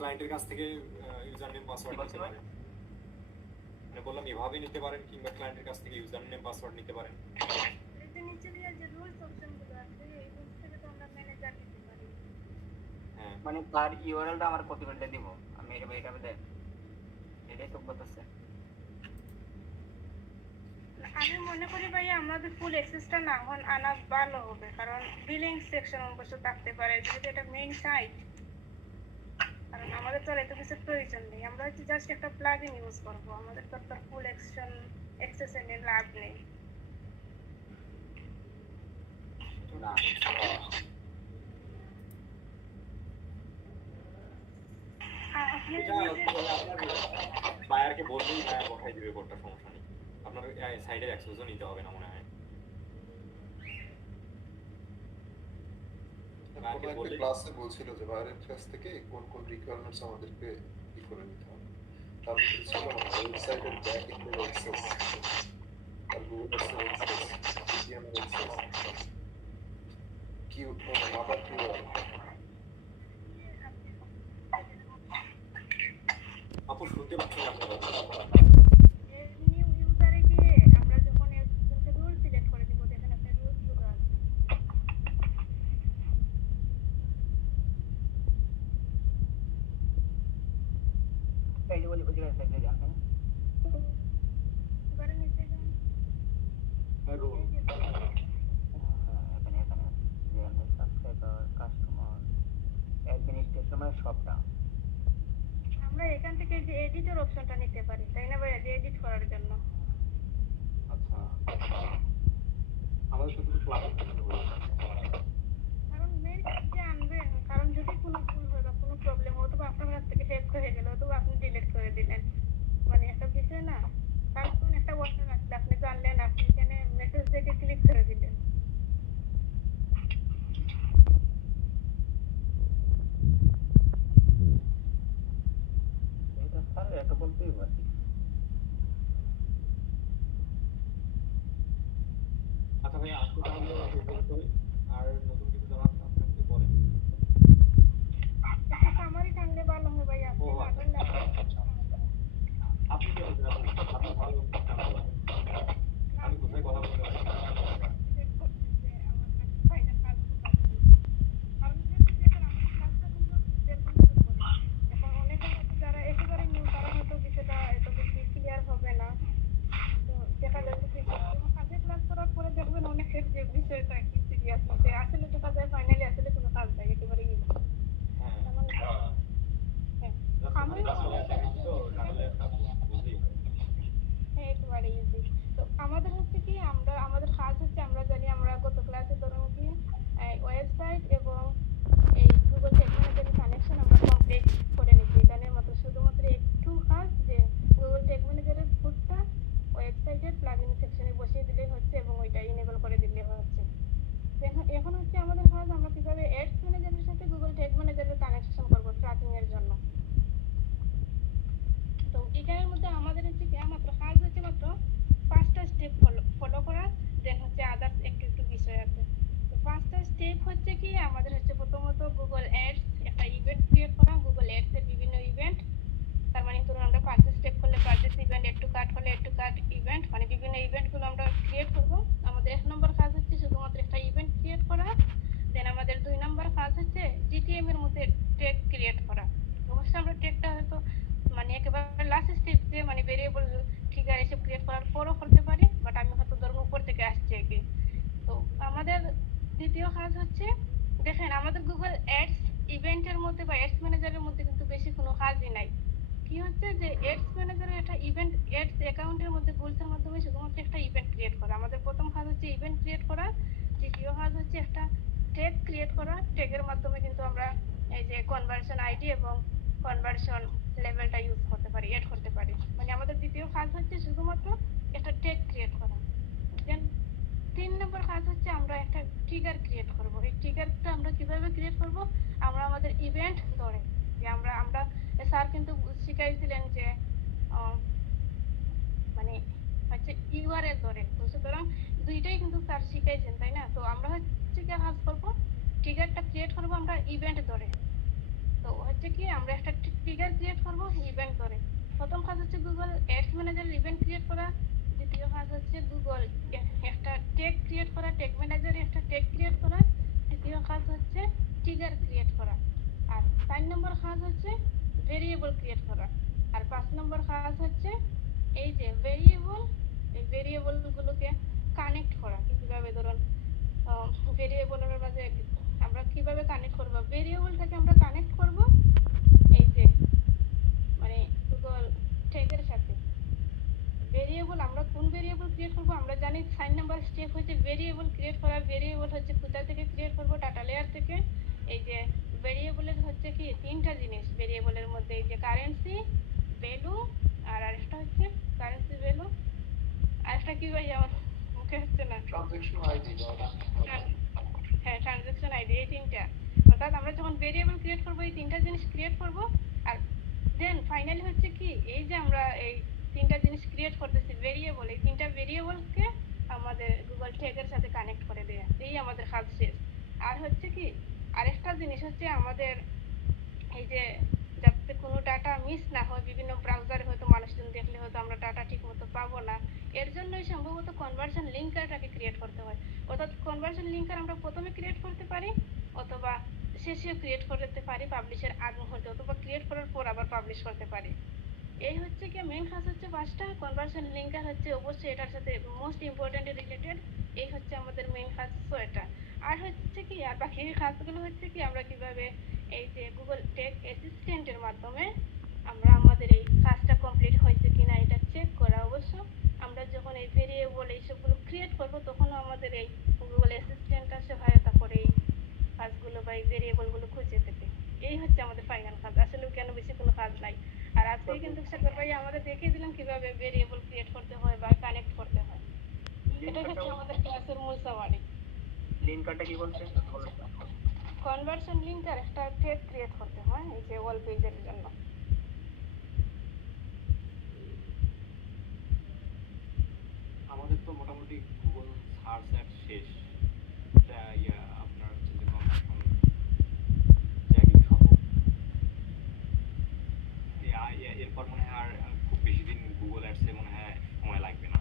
ক্লায়েন্টের কাছ থেকে ইউজার নেম পাসওয়ার্ড নিতে পারেন। মানে বললাম এভাবে নিতে পারেন, কিংবা ক্লায়েন্টের কাছ থেকে ইউজার নেম পাসওয়ার্ড নিতে পারেন। এতে নিচে দিয়ে যে রুলস অপশনগুলো আছে এই রুলস থেকে তো আমরা ম্যানেজার দিতে পারি। হ্যাঁ, মানে তার ইউআরএলটা আমার কপি করে দিব, আমি এটা দেখ এটাই তো বলতেছে। আমি মনে করি ভাই আমাদের ফুল অ্যাক্সেসটা না আনা ভালো হবে, কারণ বিলিং সেকশন অবশ্য থাকতে পারে যেহেতু এটা মেইন সাইট। কারণ আমাদের তো এত কিছু প্রয়োজন নেই, আমরা হচ্ছে জাস্ট একটা প্লাগইন ইউজ করব, আমাদের তো তার ফুল অ্যাক্সেস এর লাভ নেই। বায়ারকে বললেই বায়ার পাঠিয়ে দিবে কোডটা, সমস্যা নেই। আপনার সাইডের অ্যাক্সেসও নিতে হবে না মনে হয়। একটা ক্লাসে বলছিল যে বাইরের ক্লাস থেকে কোন কোন রিকোয়ারমেন্টস আমাদেরকে কি করে নিতে হবে। তারপর ছিল ওয়েবসাইটের ব্যাক এন্ড অ্যাক্সেস, আর Google access, PDM access, Q mother QR. আপু শুনতে পাচ্ছেন আপনারা? নিউ ইউজারে গিয়ে আমরা যখন একটা রুল সিলেক্ট করে দিব, দেখেন একটা রুল গুলো আছে। এই যে বলি বুঝে গেছে যে আপনি এবারে নিচে যান, এখানে যে আমি সাবস্ক্রাইবার, কাস্টমার, অ্যাডমিনিস্ট্রেশন মানে সবটা। আমরা এখান থেকে যে এডিটর অপশনটা নিতে পারি, তাই না ভাই, যে এডিট করার জন্য। আচ্ছা, আমাদের শুধু ক্লাস করতে হবে। কারণ মেইন যে আনবেন, কারণ যদি কোনো ভুল হয় বা কোনো প্রবলেম হয়, অথবা আপনার কাছ থেকে হ্যাক হয়ে গেল, অথবা আপনি ডিলিট করে দিলেন, মানে একটা বিষয় না। কারণ একটা ওয়াটার আসলে আপনি জানলেন, আপনি এখানে মেসেজ দেখে ক্লিক করে দিলেন। এটা স্যার এটা বলতেই পারি। আচ্ছা ভাই, আজকে তাহলে আর নতুন কিছু জানার আপনাকে বলেন। একটা সামারি টানলে ভালো হয় ভাই, আপনি না টানলে আপনি কি বলছেন? আপনি ভালো আমি কোথায় কথা বলতে পারি? যারা একেবারে নিউ তারা হয়তো বিষয়টা এত বেশি ক্লিয়ার হবে না। তো দেখা যাচ্ছে যে কাজে ক্লাস করার পরে দেখবেন অনেকের যে বিষয়টা কি সিরিয়াস হচ্ছে, আসলে দেখা যায় ফাইনালি আসলে কোনো কাজ নাই, একেবারে ইজি। একেবারে ইজি। তো আমাদের হচ্ছে কি, আমাদের কাজ হচ্ছে, আমরা জানি, আমরা গত ক্লাসে ধরুন কি ওয়েবসাইট এবং এই গুগল ট্যাগ ম্যানেজারের কানেকশন আমরা কমপ্লিট করে নিচ্ছি। এখানে মাত্র শুধুমাত্র একটু কাজ, যে গুগল ট্যাগ ম্যানেজারের কোডটা ওয়েবসাইটের প্লাগইন সেকশনে বসিয়ে দিলেই হচ্ছে এবং ওইটা ইনেবল করে দিলেই হচ্ছে। এখন হচ্ছে আমাদের কাজ, আমরা কিভাবে অ্যাডস ম্যানেজারের সাথে গুগল ট্যাগ ম্যানেজারের কানেকশন করব ট্র্যাকিং এর জন্য। তো এখানের মধ্যে আমাদের হচ্ছে কি মাত্র কাজ হচ্ছে মাত্র 5টা স্টেপ ফলো করা, দেন হচ্ছে আদার্স একটু একটু বিষয় আছে। তো 5টা স্টেপ হচ্ছে কি, আমাদের হচ্ছে প্রথমত গুগল অ্যাডস একটা ইভেন্ট ক্রিয়েট করা, গুগল অ্যাডস এর বিভিন্ন ইভেন্ট। তার মানে ধরুন আমরা পারচেজ স্টেপ করলে purchase event, add to cart হলে এড টু কার্ট ইভেন্ট, মানে বিভিন্ন ইভেন্টগুলো আমরা ক্রিয়েট করব। আমাদের 1 নম্বর কাজ হচ্ছে শুধুমাত্র একটা ইভেন্ট ক্রিয়েট করা। দেন আমাদের 2 নম্বর কাজ হচ্ছে জিটিএম এর মধ্যে ট্যাগ ক্রিয়েট করা। অবশ্যই আমরা ট্যাগটা হয়তো মানে একেবারে লাস্ট স্টেপে মানে ভেরিয়েবল ট্রিগার এসব ক্রিয়েট করার পরও করতে পারি, বাট আমি হয়তো ধরুন উপর থেকে আসছি আর কি। তো আমাদের দ্বিতীয় কাজ হচ্ছে, দেখেন আমাদের গুগল অ্যাডস ইভেন্টের মধ্যে বা অ্যাডস ম্যানেজারের মধ্যে কিন্তু বেশি কোনো কাজই নাই। কি হচ্ছে যে অ্যাডস ম্যানেজারের একটা ইভেন্ট অ্যাডস অ্যাকাউন্টের মধ্যে টুলসের মাধ্যমে শুধুমাত্র একটা ইভেন্ট ক্রিয়েট করা। আমাদের প্রথম কাজ হচ্ছে ইভেন্ট ক্রিয়েট করা, দ্বিতীয় কাজ হচ্ছে একটা ট্যাগ ক্রিয়েট করা। ট্যাগের মাধ্যমে কিন্তু আমরা এই যে কনভার্সন আইডি এবং কনভার্সন লেভেলটা ইউজ করতে পারি, এড করতে পারি। মানে আমাদের দ্বিতীয় কাজ হচ্ছে শুধুমাত্র একটা ট্যাগ ক্রিয়েট করা। দেন 3 নম্বর কাজ হচ্ছে আমরা একটা ট্রিগার ক্রিয়েট করব। এই ট্রিগারটা আমরা কিভাবে ক্রিয়েট করব, আমরা আমাদের ইভেন্ট ধরে যে আমরা স্যার কিন্তু শিখাইছিলেন যে মানে হচ্ছে ইউআরএল ধরে। তো সুতরাং দুইটাই কিন্তু স্যার শিখাইছেন, তাই না? তো আমরা হচ্ছে কি কাজ করব, ট্রিগারটা ক্রিয়েট করব আমরা ইভেন্ট ধরে। তো হচ্ছে কি আমরা একটা ট্রিগার ক্রিয়েট করব ইভেন্ট করে। প্রথম কাজ হচ্ছে Google ads manager event create করা, দ্বিতীয় কাজ হচ্ছে গুগল একটা ট্যাগ ক্রিয়েট করা, ট্যাগ ম্যানেজারে একটা ট্যাগ ক্রিয়েট করা, তৃতীয় কাজ হচ্ছে ট্রিগার ক্রিয়েট করা, আর 4 নম্বর কাজ হচ্ছে ভেরিয়েবল ক্রিয়েট করা, আর 5 নম্বর কাজ হচ্ছে এই যে ভেরিয়েবল, এই ভেরিয়েবলগুলোকে কানেক্ট করা। কিভাবে ধরুন ভেরিয়েবলের মাঝে আমরা কিভাবে কানেক্ট করব, ভেরিয়েবলটাকে আমরা কানেক্ট করব এই যে মানে গুগল ট্যাগের সাথে। ভেরিয়েবল আমরা কোন ভেরিয়েবল ক্রিয়েট করব, আমরা জানি 4 নাম্বার স্টেপ হচ্ছে ভেরিয়েবল ক্রিয়েট করা। ভেরিয়েবল হচ্ছে কোথা থেকে ক্রিয়েট করব, ডাটা লেয়ার থেকে। এই যে ভেরিয়েবলের হচ্ছে কি তিনটা জিনিস ভেরিয়েবলের মধ্যে, এই যে কারেন্সি ভ্যালু, আর আরেকটা হচ্ছে কারেন্সি ভ্যালু, আরেকটা কি ভাই আমার মুখে হচ্ছে না, ট্রানজাকশন আইডি হ্যাঁ ট্রানজাকশন আইডি, এই তিনটা। অর্থাৎ আমরা যখন ভেরিয়েবল ক্রিয়েট করব এই তিনটা জিনিস ক্রিয়েট করব, আর দেন ফাইনালি হচ্ছে কি এই যে আমরা এই তিনটা জিনিস ক্রিয়েট করতেছি ভেরিয়েবল, এই তিনটা ভেরিয়েবলকে আমাদের গুগল ট্যাগের সাথে কানেক্ট করে দেয়া, এই আমাদের কাজ শেষ। আর হচ্ছে কি আরেকটা জিনিস হচ্ছে আমাদের এই যে যাতে কোনো ডাটা মিস না হয়, বিভিন্ন ব্রাউজারে হয়তো মানুষজন দেখলে হয়তো আমরা ডাটা ঠিক মতো পাবো না, এর জন্যই সম্ভবত কনভার্সন লিঙ্কারটাকে ক্রিয়েট করতে হয়। অর্থাৎ কনভার্সন লিঙ্কার আমরা প্রথমে ক্রিয়েট করতে পারি অথবা শেষেও ক্রিয়েট করতে পারি, পাবলিশের আগ মুহূর্তে, অথবা ক্রিয়েট করার পর আবার পাবলিশ করতে পারি। এই হচ্ছে কি মেইন কাজ হচ্ছে 5টা। কনভার্সন লিঙ্কার হচ্ছে অবশ্যই এটার সাথে মোস্ট ইম্পর্টেন্ট রিলেটেড, এই হচ্ছে আমাদের মেইন কাজ 6টা। আর হচ্ছে কি আর বাকি কাজগুলো হচ্ছে কি আমরা কিভাবে এই যে গুগল ট্যাগ অ্যাসিস্ট্যান্টের মাধ্যমে আমরা আমাদের এই কাজটা কমপ্লিট হয়েছে কিনা এটা চেক করা। অবশ্য আমরা যখন এই ভেরিয়েবল এইসবগুলো ক্রিয়েট করব তখনও আমাদের এই গুগল অ্যাসিস্ট্যান্টটা সহায়তা করে এই কাজগুলো বা এই ভেরিয়েবলগুলো খুঁজে পেতে। এই হচ্ছে আমাদের ফাইনাল কাজ, আসলে কেন বেশি কোনো কাজ নাই। আর আজকে কিন্তু সাগর ভাই আমাদের দেখিয়ে দিলাম কিভাবে ভেরিয়েবল ক্রিয়েট করতে হয় বা কানেক্ট করতে হয়। এটাই হচ্ছে আমাদের ক্লাসের মূল সামারি। লিঙ্কটা কি বলছেন? কনভার্সন লিঙ্কার একটা ট্যাগ ক্রিয়েট করতে হয় এই যে ওয়াল পেজের জন্য। আমাদের তো মোটামুটি গুগল সার্চ অ্যাড শেষ, আপনার হচ্ছে যে কনভার্সন ট্যাগিং সহ। এরপর মনে হয় আর খুব বেশি দিন গুগল অ্যাডসে মনে হয় সময় লাগবে না।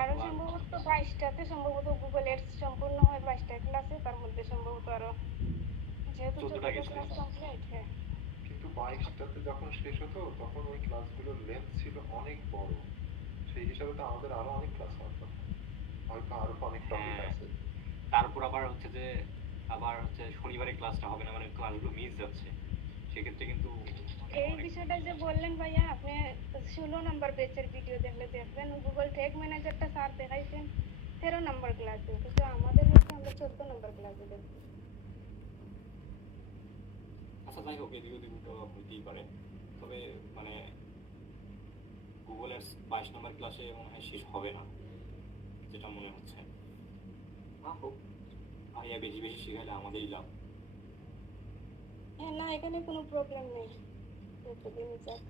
আরো সম্ভবত 22টাতে সম্ভবত গুগল এডস সম্পূর্ণ হয়, 22টা ক্লাসে, তার মধ্যে সম্ভবত আরো যেহেতু 14টা গেছে। Class complete. হ্যাঁ কিন্তু 22টাতে যখন শেষ হতো তখন ওই ক্লাসগুলোর লেন্থ ছিল অনেক বড়, সেই হিসাবে তো আমাদের আরো অনেক ক্লাস হতো, হয়তো আরো অনেক টপিক হ্যাঁ। আছে। তারপর আবার হচ্ছে যে শনিবারে ক্লাসটা হবে না, মানে ক্লাসগুলো মিস যাচ্ছে, সেক্ষেত্রে কিন্তু এই বিষয়টা যে বললেন ভাইয়া, আপনি 16 নম্বর ব্যাচের ভিডিও দেখলে দেখবেন গুগল ট্যাগ ম্যানেজারটা স্যার দেখাইছেন 13 নম্বর ক্লাসে, কিন্তু আমাদের হচ্ছে আমরা 14 নম্বর ক্লাসে দেখি। আচ্ছা যাই হোক, এদিক ওদিক তো হইতেই পারে, তবে মানে গুগল অ্যাডস 22 নম্বর ক্লাসে মনে হয় শেষ হবে না, যেটা মনে হচ্ছে। ভাইয়া বেশি বেশি শিখাইলে আমাদেরই লাভ। হ্যাঁ না, এখানে কোনো প্রবলেম নেই, যতদিনই যাক।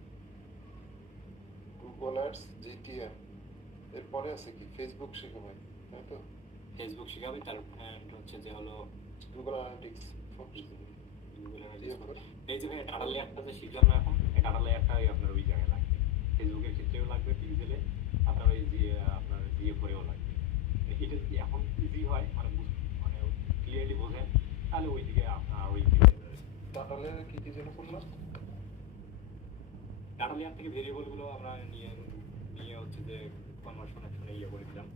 গুগল অ্যাডস, জিটিএম, এরপরে আছে কি ফেসবুক শেখাবে, তাই তো? ফেসবুক শিখাবে, তার হচ্ছে যে হলো গুগল অ্যানালিটিক্স, গুগল অ্যানালিটিক্স। এই যে ভাই ডাটা লেয়ারটা যে শিখার না, এখন এই ডাটা লেয়ারটাই আপনার ওই জায়গায় লাগবে, ফেসবুকের ক্ষেত্রেও লাগবে, পিক্সেলে আপনার ওই যে আপনার জিএ করেও লাগবে। এটা যদি এখন ইজি হয়, মানে মানে ক্লিয়ারলি বোঝেন, তাহলে ওইদিকে আপনার ওই ডাটা লেয়ারে কি কি যেন করলাম, ডাটা লেয়ার থেকে ভেরিয়েবলগুলো আমরা নিয়ে হচ্ছে যে কনভার্সন অ্যাকশনে করে দিলাম,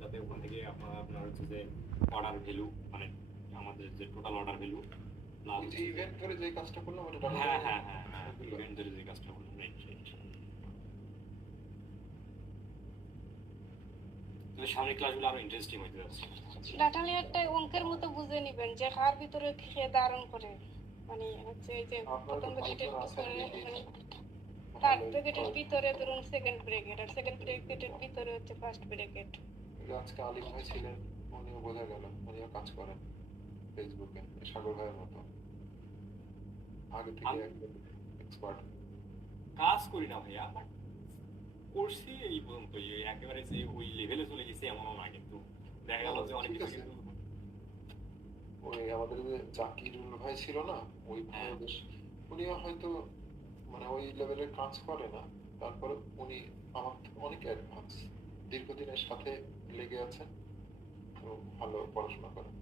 যাতে ওখান থেকে আপনার হচ্ছে যে অর্ডার ভ্যালু, মানে আমাদের যে টোটাল অর্ডার ভ্যালু প্লাস এই যে ইভেন্ট ধরে যে কাজটা করলাম ওটা ডাটা হ্যাঁ হ্যাঁ হ্যাঁ হ্যাঁ ইভেন্ট ধরে যে কাজটা করলাম, তাহলে সামনের ক্লাসগুলো আরো ইন্টারেস্টিং হতে যাচ্ছে। ডাটা লেয়ারটা অঙ্কের মতো বুঝে নেবেন যে কার ভিতরে কি ধারণ করে, মানে হচ্ছে এই যে প্রথম ব্র্যাকেটের ভিতরে মানে থার্ড ব্র্যাকেটের ভিতরে ধরুন সেকেন্ড ব্র্যাকেট, আর সেকেন্ড ব্র্যাকেটের ভিতরে হচ্ছে ফার্স্ট ব্র্যাকেট। আজকে আলিম ভাই ছিলেন, উনিও বোঝা গেল, উনিও কাজ করেন ফেসবুকে সাগর ভাইয়ের মতো, আগে থেকে একদম এক্সপার্ট। কাজ করি না ভাইয়া, করছি এই পর্যন্ত, একেবারে যে ওই লেভেলে চলে গেছে এমনও না, কিন্তু দেখা গেল যে অনেক কিছু কিন্তু ওই আমাদের যে জাকিরুল ভাই ছিল না, ওই ভাই বেশ উনি হয়তো মানে ওই লেভেলের কাজ করে না, তারপরে উনি আমার থেকে অনেক অ্যাডভান্স, দীর্ঘদিনের সাথে লেগে আছেন, তো ভালো পড়াশোনা করেন।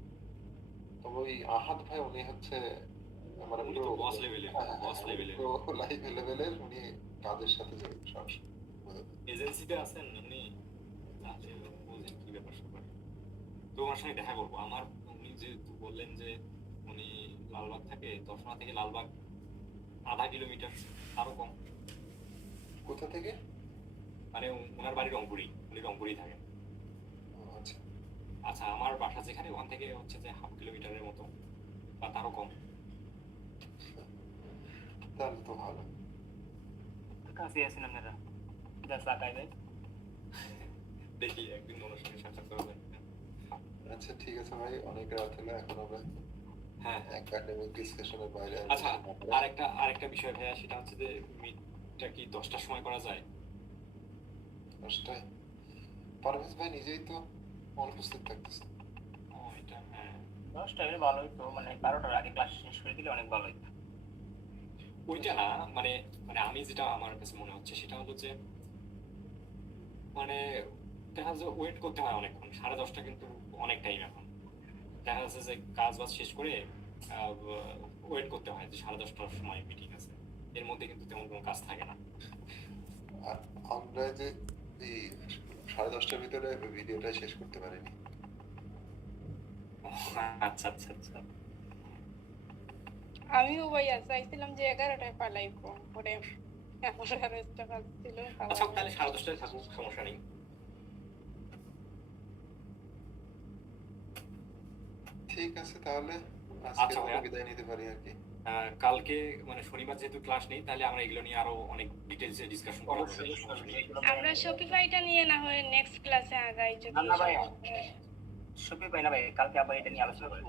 তবে ওই আহাদ ভাই উনি হচ্ছে মানে উনি তো বস লেভেলের, বস লেভেলের। লাইভ লেভেলের, উনি কাজের সাথে জড়িত সরাসরি। এজেন্সিতে আছেন উনি, তাহলে বুঝেন কি ব্যাপার স্যাপার। তো ওনার সঙ্গে দেখা করবো আমার। উনি যেহেতু বললেন যে উনি লালবাগ থাকে, দর্শনা থেকে লালবাগ 0.5 কিলোমিটার, আরো কম। কোথা থেকে? মানে ওনার বাড়ি রংপুরি, উনি রংপুরি থাকেন। আচ্ছা, আচ্ছা, আমার বাসা যেখানে, ওখান থেকে হচ্ছে যে 0.5 কিলোমিটারের মতো বা তারও কম। তাহলে তো ভালো। কাছে আছেন আপনারা, যা লাগাই দেয়। দেখি একদিন ওনার সঙ্গে সাক্ষাৎ করা যায়। আচ্ছা ঠিক আছে ভাই, অনেক রাত হলো, এখন আমরা হ্যাঁ। একাডেমিক ডিসকাশনের বাইরে আর আচ্ছা, কিছু না করে। আরেকটা বিষয় ভাইয়া, সেটা হচ্ছে যে মিটটা কি 10টার সময় করা যায়? 10টায় পারভেজ ভাই নিজেই তো অনুপস্থিত থাকতেছে। ও, এটা হ্যাঁ। 10টা হলে ভালো হইতো, মানে 12টার আগে ক্লাস শেষ করে দিলে অনেক ভালো হইতো। ওইটা না, মানে মানে আমি যেটা আমার কাছে মনে হচ্ছে সেটা হলো যে মানে দেখা যাচ্ছে ওয়েট করতে হয় অনেকক্ষণ। 10:30 কিন্তু অনেক টাইম এখন। দেখা যাচ্ছে যে কাজ বাজ শেষ করে ওয়েট করতে হয় যে 10:30টার সময় মিটিং আছে, এর মধ্যে কিন্তু তেমন কোনো কাজ থাকে না। আর আমরা যে এই 10:30টার ভিতরে ভিডিওটা শেষ করতে পারিনি। আচ্ছা আচ্ছা আচ্ছা। আমিও ভাইয়া চাইছিলাম যে 11টায় পালাইবো, পরে আমার আরো একটা কাজ ছিল। আচ্ছা, তাহলে 10:30টায় থাকুক, সমস্যা নেই। ঠিক আছে, তাহলে আচ্ছা আজকে ভাইয়া। বিদায় নিতে পারি আর কি। কালকে মানে শনিবার যেহেতু ক্লাস নেই, তাহলে আমরা এগুলো নিয়ে আরো অনেক ডিটেইলসে ডিসকাশন করব। অবশ্যই আমরা শপিফাইটা নিয়ে না হয় নেক্সট ক্লাসে আগাই যদি। না ভাই, সুপি ভাই না ভাই, কালকে আবার এটা নিয়ে আলোচনা করব।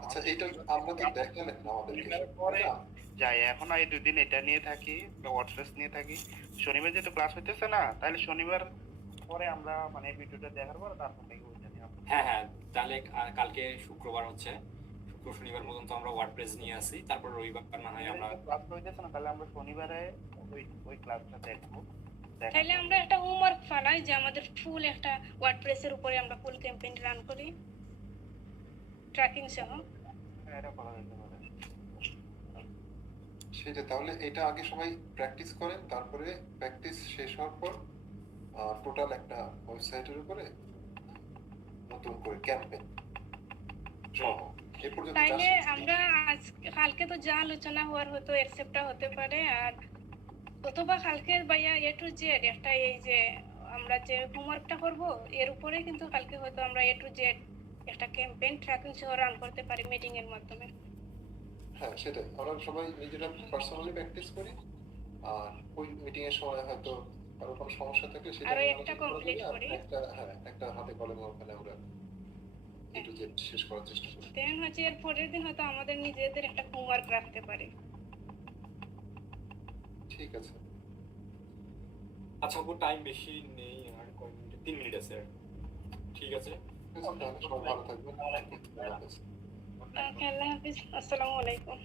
আচ্ছা, এটা আমরা তো দেখালেন না আমাদেরকে, পরে না? যাই, এখন এই 2 দিন এটা নিয়ে থাকি, ওয়ার্ডপ্রেস নিয়ে থাকি। শনিবার যেহেতু ক্লাস হইতেছে না, তাহলে শনিবার পরে আমরা মানে ভিডিওটা দেখার পর তারপর থেকে ওইটা নিয়ে হ্যাঁ হ্যাঁ, তাহলে কালকে শুক্রবার হচ্ছে, শুক্র শনিবার পর্যন্ত আমরা ওয়ার্ডপ্রেস নিয়ে আসি, তারপর রবিবার না হয় আমরা ক্লাস হইতেছে না, তাহলে আমরা শনিবারে ওই ক্লাসটা দেখবো। তাহলে আমরা একটা হোমওয়ার্ক ফালাই যে আমাদের ফুল একটা ওয়ার্ডপ্রেসের উপরে আমরা ফুল ক্যাম্পেইন রান করি, ট্র্যাকিং সহ। এটা করা যেতে পারে। সেটা তাহলে এটা আগে সবাই প্র্যাকটিস করেন, তারপরে প্র্যাকটিস শেষ হওয়ার পর টোটাল একটা ওয়েবসাইটের উপরে নতুন করে ক্যাম্পেইন সহ এ পর্যন্ত তাইলে 400 আমরা কালকে তো যা আলোচনা হওয়ার হতো একসেপ্টটা হতে পারে, আর অথবা কালকে ভাইয়া এ টু জেড একটা এই যে আমরা যে হোমওয়ার্কটা করব এর উপরে কিন্তু কালকে হয়তো আমরা এ টু জেড একটা ক্যাম্পেইন ট্র্যাকিং সহ রান করতে পারি মিটিং এর মাধ্যমে। হ্যাঁ সেটাই, আমরা সবাই নিজেরা পার্সোনালি প্র্যাকটিস করি, আর ওই মিটিং এর সময় হয়তো কারো কোনো সমস্যা থাকলে সেটা আরো নিয়ে একটা আলোচনা করা complete যাবে, আর করি। একটা হাতে কলমে ওখানে আমরা এ টু জেড শেষ করার চেষ্টা করি। দেন হচ্ছে এর পরের দিন হয়তো আমাদের নিজেদের একটা হোমওয়ার্ক রাখতে পারি। ঠিক আছে, আচ্ছা, টাইম বেশি নেই, আর কয় মিনিট, 3 মিনিট আছে আর। ঠিক আছে। তাহলে সবাই ভালো থাকবেন। আল্লাহ হাফেজ। ওকে, আল্লাহ হাফিজ, আসসালামু আলাইকুম।